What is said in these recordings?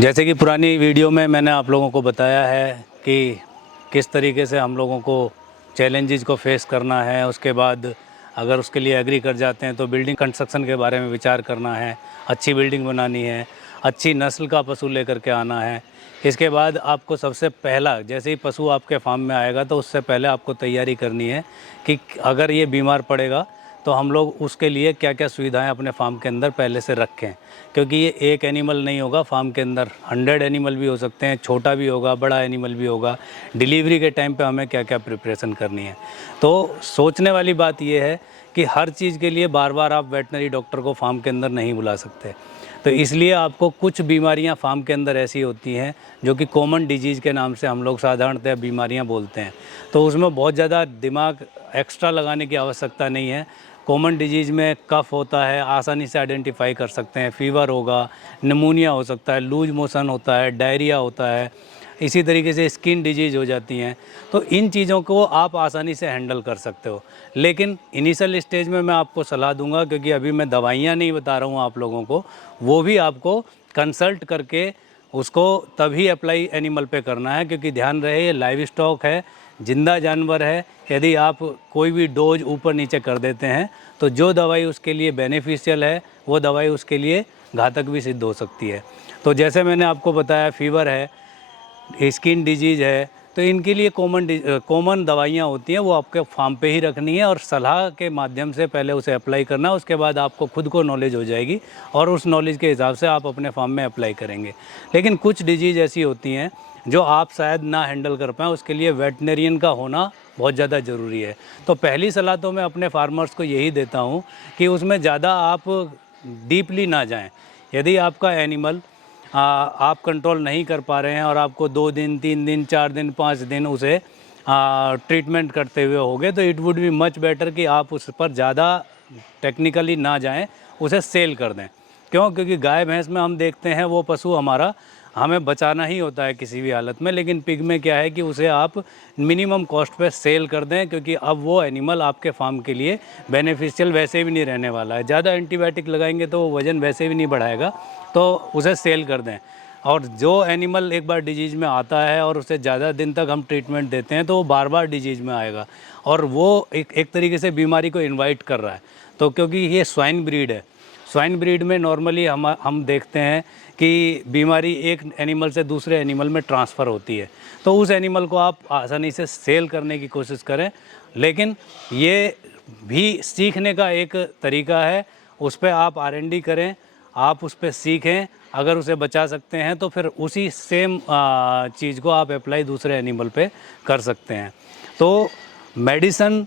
जैसे कि पुरानी वीडियो में मैंने आप लोगों को बताया है कि किस तरीके से हम लोगों को चैलेंजेस को फेस करना है। उसके बाद अगर उसके लिए एग्री कर जाते हैं तो बिल्डिंग कंस्ट्रक्शन के बारे में विचार करना है, अच्छी बिल्डिंग बनानी है, अच्छी नस्ल का पशु लेकर के आना है। इसके बाद आपको सबसे पहला, जैसे ही पशु आपके फार्म में आएगा तो उससे पहले आपको तैयारी करनी है कि अगर ये बीमार पड़ेगा तो हम लोग उसके लिए क्या क्या सुविधाएं अपने फार्म के अंदर पहले से रखें, क्योंकि ये एक एनिमल नहीं होगा, फार्म के अंदर 100 एनिमल भी हो सकते हैं, छोटा भी होगा, बड़ा एनिमल भी होगा। डिलीवरी के टाइम पे हमें क्या क्या प्रिपरेशन करनी है। तो सोचने वाली बात ये है कि हर चीज़ के लिए बार बार आप वेटनरी डॉक्टर को फार्म के अंदर नहीं बुला सकते। तो इसलिए आपको कुछ बीमारियां फार्म के अंदर ऐसी होती हैं जो कि कॉमन डिजीज़ के नाम से हम लोग साधारणतः बीमारियां बोलते हैं। तो उसमें बहुत ज़्यादा दिमाग एक्स्ट्रा लगाने की आवश्यकता नहीं है। कॉमन डिजीज़ में कफ होता है, आसानी से आइडेंटिफाई कर सकते हैं। फीवर होगा, निमोनिया हो सकता है, लूज मोशन होता है, डायरिया होता है, इसी तरीके से स्किन डिजीज़ हो जाती हैं। तो इन चीज़ों को आप आसानी से हैंडल कर सकते हो। लेकिन इनिशियल स्टेज में मैं आपको सलाह दूंगा, क्योंकि अभी मैं दवाइयाँ नहीं बता रहा हूँ आप लोगों को, वो भी आपको कंसल्ट करके उसको तभी अप्लाई एनिमल पे करना है। क्योंकि ध्यान रहे ये लाइव स्टॉक है, जिंदा जानवर है। यदि आप कोई भी डोज ऊपर नीचे कर देते हैं तो जो दवाई उसके लिए बेनिफिशियल है वो दवाई उसके लिए घातक भी सिद्ध हो सकती है। तो जैसे मैंने आपको बताया, फीवर है, स्किन डिजीज़ है, तो इनके लिए कॉमन दवाइयाँ होती हैं, वो आपके फार्म पे ही रखनी है और सलाह के माध्यम से पहले उसे अप्लाई करना है। उसके बाद आपको खुद को नॉलेज हो जाएगी और उस नॉलेज के हिसाब से आप अपने फार्म में अप्लाई करेंगे। लेकिन कुछ डिजीज़ ऐसी होती हैं जो आप शायद ना हैंडल कर पाएँ, उसके लिए वेटनेरियन का होना बहुत ज़्यादा ज़रूरी है। तो पहली सलाह तो मैं अपने फार्मर्स को यही देता हूँ कि उसमें ज़्यादा आप डीपली ना जाएं। यदि आपका एनिमल आप कंट्रोल नहीं कर पा रहे हैं और आपको 2 दिन, 3 दिन, 4 दिन, 5 दिन उसे ट्रीटमेंट करते हुए होगे, तो it would be much better कि आप उस पर ज़्यादा टेक्निकली ना जाएं, उसे सेल कर दें। क्यों? क्योंकि गाय भैंस में हम देखते हैं वो पशु हमारा हमें बचाना ही होता है किसी भी हालत में। लेकिन पिग में क्या है कि उसे आप मिनिमम कॉस्ट पे सेल कर दें, क्योंकि अब वो एनिमल आपके फार्म के लिए बेनिफिशियल वैसे भी नहीं रहने वाला है। ज़्यादा एंटीबायोटिक लगाएंगे तो वो वज़न वैसे भी नहीं बढ़ाएगा, तो उसे सेल कर दें। और जो एनिमल एक बार डिजीज़ में आता है और उसे ज़्यादा दिन तक हम ट्रीटमेंट देते हैं तो वो बार बार डिजीज़ में आएगा और वो एक तरीके से बीमारी को इन्वाइट कर रहा है। तो क्योंकि ये स्वाइन ब्रीड है, स्वाइन ब्रीड में नॉर्मली हम देखते हैं कि बीमारी एक एनिमल से दूसरे एनिमल में ट्रांसफ़र होती है। तो उस एनिमल को आप आसानी से सेल करने की कोशिश करें। लेकिन ये भी सीखने का एक तरीका है, उस पर आप R&D करें, आप उस पर सीखें। अगर उसे बचा सकते हैं तो फिर उसी सेम चीज़ को आप अप्लाई दूसरे एनिमल पे कर सकते हैं। तो मेडिसन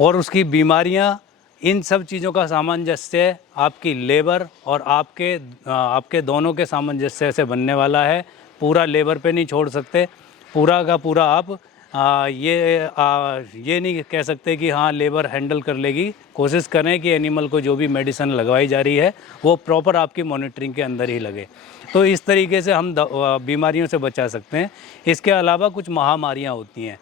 और उसकी बीमारियां, इन सब चीज़ों का सामंजस्य आपकी लेबर और आपके दोनों के सामंजस्य से बनने वाला है। पूरा लेबर पे नहीं छोड़ सकते, पूरा का पूरा आप ये नहीं कह सकते कि हाँ लेबर हैंडल कर लेगी। कोशिश करें कि एनिमल को जो भी मेडिसिन लगवाई जा रही है वो प्रॉपर आपकी मॉनिटरिंग के अंदर ही लगे। तो इस तरीके से हम बीमारियों से बचा सकते हैं। इसके अलावा कुछ महामारियाँ होती हैं,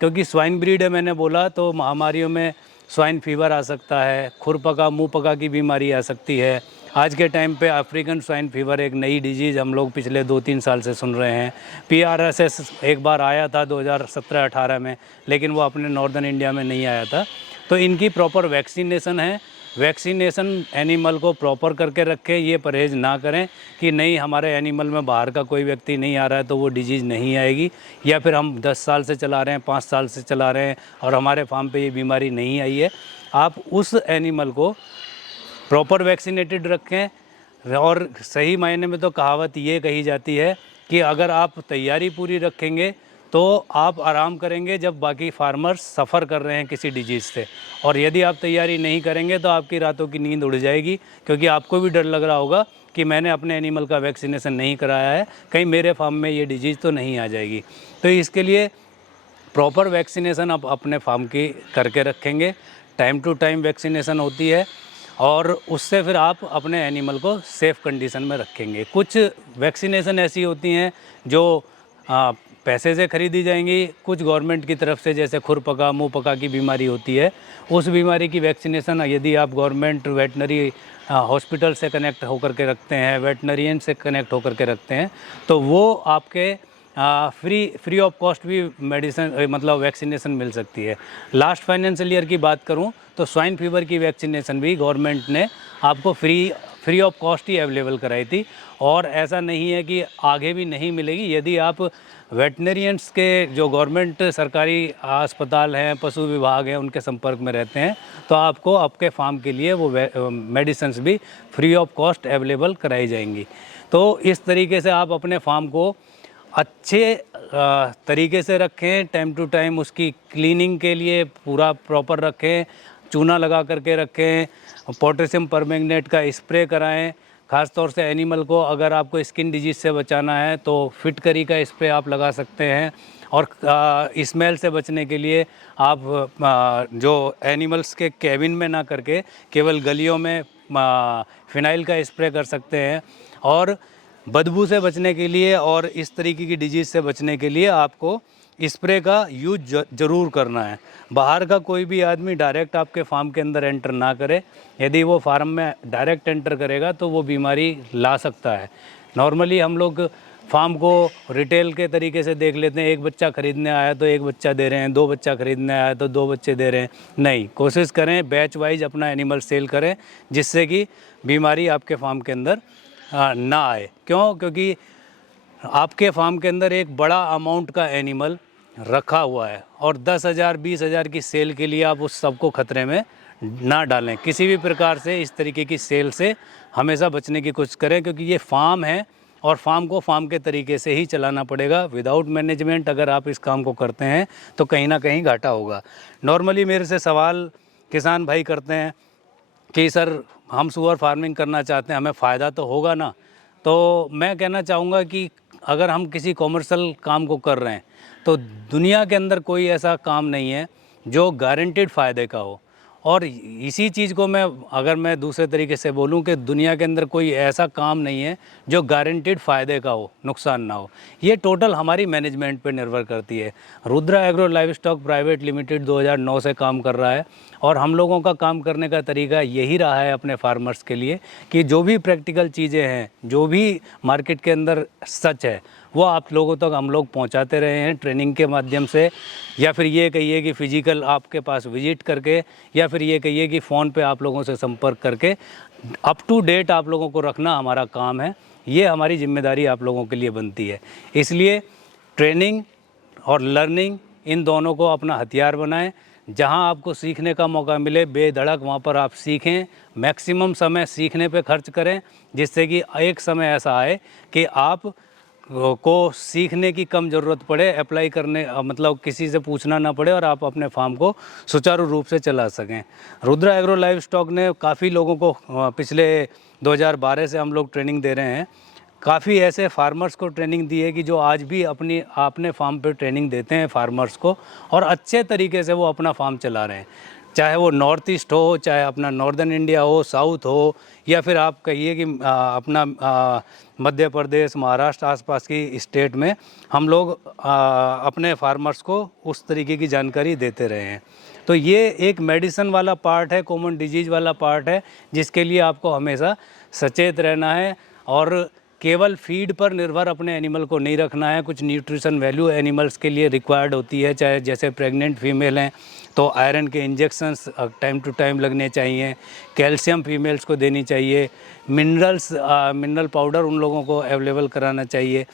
क्योंकि स्वाइन ब्रीड है मैंने बोला, तो महामारियों में स्वाइन फीवर आ सकता है, खुरपका मुँह पका की बीमारी आ सकती है। आज के टाइम पे अफ्रीकन स्वाइन फीवर एक नई डिजीज़ हम लोग पिछले 2-3 साल से सुन रहे हैं। PRSS एक बार आया था 2017-18 में, लेकिन वो अपने नॉर्दर्न इंडिया में नहीं आया था। तो इनकी प्रॉपर वैक्सीनेशन है। वैक्सीनेशन एनिमल को प्रॉपर करके रखें, ये परहेज़ ना करें कि नहीं हमारे एनिमल में बाहर का कोई व्यक्ति नहीं आ रहा है तो वो डिजीज़ नहीं आएगी, या फिर हम 10 साल से चला रहे हैं, 5 साल से चला रहे हैं और हमारे फार्म पे ये बीमारी नहीं आई है। आप उस एनिमल को प्रॉपर वैक्सीनेटेड रखें। और सही मायने में तो कहावत ये कही जाती है कि अगर आप तैयारी पूरी रखेंगे तो आप आराम करेंगे जब बाकी फार्मर्स सफ़र कर रहे हैं किसी डिजीज़ से। और यदि आप तैयारी नहीं करेंगे तो आपकी रातों की नींद उड़ जाएगी, क्योंकि आपको भी डर लग रहा होगा कि मैंने अपने एनिमल का वैक्सीनेशन नहीं कराया है, कहीं मेरे फार्म में ये डिजीज़ तो नहीं आ जाएगी। तो इसके लिए प्रॉपर वैक्सीनेशन आप अपने फार्म की करके रखेंगे। टाइम टू टाइम वैक्सीनेशन होती है और उससे फिर आप अपने एनिमल को सेफ़ कंडीशन में रखेंगे। कुछ वैक्सीनेशन ऐसी होती हैं जो पैसे से खरीदी जाएंगी, कुछ गवर्नमेंट की तरफ से, जैसे खुरपका मुँह पका की बीमारी होती है, उस बीमारी की वैक्सीनेशन यदि आप गवर्नमेंट वेटनरी हॉस्पिटल से कनेक्ट होकर के रखते हैं, वेटनरियन से कनेक्ट होकर के रखते हैं, तो वो आपके फ्री ऑफ कॉस्ट भी मेडिसिन मतलब वैक्सीनेशन मिल सकती है। लास्ट फाइनेंशियल ईयर की बात करूं तो स्वाइन फीवर की वैक्सीनेशन भी गवर्नमेंट ने आपको free of cost he available कराई थी, और ऐसा नहीं है कि आगे भी नहीं मिलेगी। यदि आप वेटनरियंस के जो गवर्नमेंट सरकारी अस्पताल हैं, पशु विभाग हैं, उनके संपर्क में रहते हैं, तो आपको आपके फार्म के लिए वो मेडिसिन्स भी फ्री ऑफ कॉस्ट अवेलेबल कराई जाएंगी। तो इस तरीके से आप अपने फार्म को अच्छे तरीके से रखें, टाइम टू टाइम उसकी क्लीनिंग के लिए पूरा प्रॉपर रखें, चूना लगा करके रखें, पोटेशियम परमैंगनेट का स्प्रे कराएं। ख़ास तौर से एनिमल को अगर आपको स्किन डिजीज़ से बचाना है तो फिटकरी का स्प्रे आप लगा सकते हैं, और स्मेल से बचने के लिए आप जो एनिमल्स के कैबिन में ना करके केवल गलियों में फिनाइल का स्प्रे कर सकते हैं। और बदबू से बचने के लिए और इस तरीके की डिजीज़ से बचने के लिए आपको स्प्रे का यूज ज़रूर करना है। बाहर का कोई भी आदमी डायरेक्ट आपके फार्म के अंदर एंटर ना करे। यदि वो फार्म में डायरेक्ट एंटर करेगा तो वो बीमारी ला सकता है। नॉर्मली हम लोग फार्म को रिटेल के तरीके से देख लेते हैं, एक बच्चा ख़रीदने आया तो एक बच्चा दे रहे हैं, दो बच्चा ख़रीदने आया तो दो बच्चे दे रहे हैं। नहीं, कोशिश करें बैच वाइज अपना एनिमल सेल करें, जिससे कि बीमारी आपके फार्म के अंदर ना आए। क्यों? क्योंकि आपके फार्म के अंदर एक बड़ा अमाउंट का एनिमल रखा हुआ है, और 10,000 20,000 की सेल के लिए आप उस सबको खतरे में ना डालें। किसी भी प्रकार से इस तरीके की सेल से हमेशा बचने की कोशिश करें, क्योंकि ये फार्म है और फार्म को फार्म के तरीके से ही चलाना पड़ेगा। विदाउट मैनेजमेंट अगर आप इस काम को करते हैं तो कहीं ना कहीं घाटा होगा। नॉर्मली मेरे से सवाल किसान भाई करते हैं कि सर हम सुअर फार्मिंग करना चाहते हैं, हमें फ़ायदा तो होगा ना? तो मैं कहना चाहूँगा कि अगर हम किसी कॉमर्शियल काम को कर रहे हैं तो दुनिया के अंदर कोई ऐसा काम नहीं है जो गारंटीड फ़ायदे का हो। और इसी चीज़ को मैं दूसरे तरीके से बोलूं कि दुनिया के अंदर कोई ऐसा काम नहीं है जो गारंटीड फ़ायदे का हो, नुकसान ना हो। ये टोटल हमारी मैनेजमेंट पे निर्भर करती है। Rudra agro live stock private limited 2009 से काम कर रहा है, और हम लोगों का काम करने का तरीका यही रहा है अपने फार्मर्स के लिए कि जो भी प्रैक्टिकल चीज़ें हैं, जो भी मार्केट के अंदर सच है, वो आप लोगों तक हम लोग पहुंचाते रहे हैं ट्रेनिंग के माध्यम से, या फिर ये कहिए कि फ़िज़िकल आपके पास विजिट करके, या फिर ये कहिए कि फ़ोन पे आप लोगों से संपर्क करके अप टू डेट आप लोगों को रखना हमारा काम है। ये हमारी जिम्मेदारी आप लोगों के लिए बनती है। इसलिए ट्रेनिंग और लर्निंग इन दोनों को अपना हथियार बनाएं। जहां आपको सीखने का मौका मिले बेधड़क वहां पर आप सीखें। मैक्सिमम समय सीखने पे खर्च करें, जिससे कि एक समय ऐसा आए कि आप को सीखने की कम ज़रूरत पड़े, अप्लाई करने मतलब किसी से पूछना ना पड़े, और आप अपने फार्म को सुचारू रूप से चला सकें। रुद्रा एग्रो लाइव स्टॉक ने काफ़ी लोगों को पिछले 2012 से हम लोग ट्रेनिंग दे रहे हैं। काफ़ी ऐसे फार्मर्स को ट्रेनिंग दी है कि जो आज भी अपने फार्म पे ट्रेनिंग देते हैं फार्मर्स को, और अच्छे तरीके से वो अपना फार्म चला रहे हैं। चाहे वो नॉर्थ ईस्ट हो, चाहे अपना नॉर्दर्न इंडिया हो, साउथ हो, या फिर आप कहिए कि अपना मध्य प्रदेश, महाराष्ट्र आसपास की स्टेट में हम लोग अपने फार्मर्स को उस तरीके की जानकारी देते रहे हैं। तो ये एक मेडिसिन वाला पार्ट है, कॉमन डिजीज़ वाला पार्ट है, जिसके लिए आपको हमेशा सचेत रहना है, और केवल फीड पर निर्भर अपने एनिमल को नहीं रखना है। कुछ न्यूट्रिशन वैल्यू एनिमल्स के लिए रिक्वायर्ड होती है, चाहे जैसे प्रेग्नेंट फीमेल हैं तो आयरन के इंजेक्शंस टाइम टू टाइम लगने चाहिए, कैल्शियम फीमेल्स को देनी चाहिए, मिनरल पाउडर उन लोगों को अवेलेबल कराना चाहिए।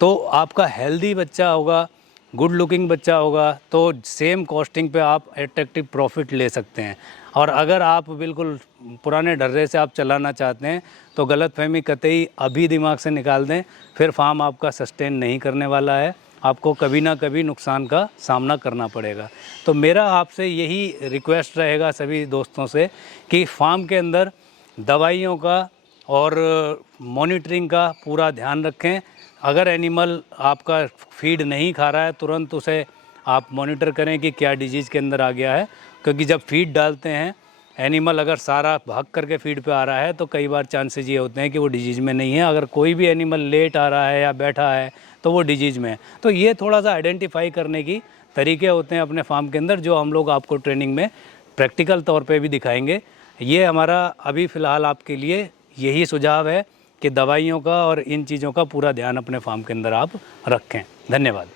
तो आपका हेल्दी बच्चा होगा, गुड लुकिंग बच्चा होगा, तो सेम कॉस्टिंग पे आप अट्रैक्टिव प्रॉफिट ले सकते हैं। और अगर आप बिल्कुल पुराने ढर्रे से आप चलाना चाहते हैं तो गलतफहमी कतई अभी दिमाग से निकाल दें, फिर फार्म आपका सस्टेन नहीं करने वाला है, आपको कभी ना कभी नुकसान का सामना करना पड़ेगा। तो मेरा आपसे यही रिक्वेस्ट रहेगा सभी दोस्तों से कि फार्म के अंदर दवाइयों का और मॉनिटरिंग का पूरा ध्यान रखें। अगर एनिमल आपका फीड नहीं खा रहा है, तुरंत उसे आप मॉनिटर करें कि क्या डिजीज़ के अंदर आ गया है, क्योंकि जब फीड डालते हैं एनिमल अगर सारा भाग करके फीड पे आ रहा है तो कई बार चांसेस ये होते हैं कि वो डिजीज़ में नहीं है। अगर कोई भी एनिमल लेट आ रहा है या बैठा है तो वो डिजीज़ में है। तो ये थोड़ा सा आइडेंटिफाई करने की तरीके होते हैं अपने फार्म के अंदर, जो हम लोग आपको ट्रेनिंग में प्रैक्टिकल तौर पे भी दिखाएंगे। ये हमारा अभी फ़िलहाल आपके लिए यही सुझाव है कि दवाइयों का और इन चीज़ों का पूरा ध्यान अपने फार्म के अंदर आप रखें। धन्यवाद।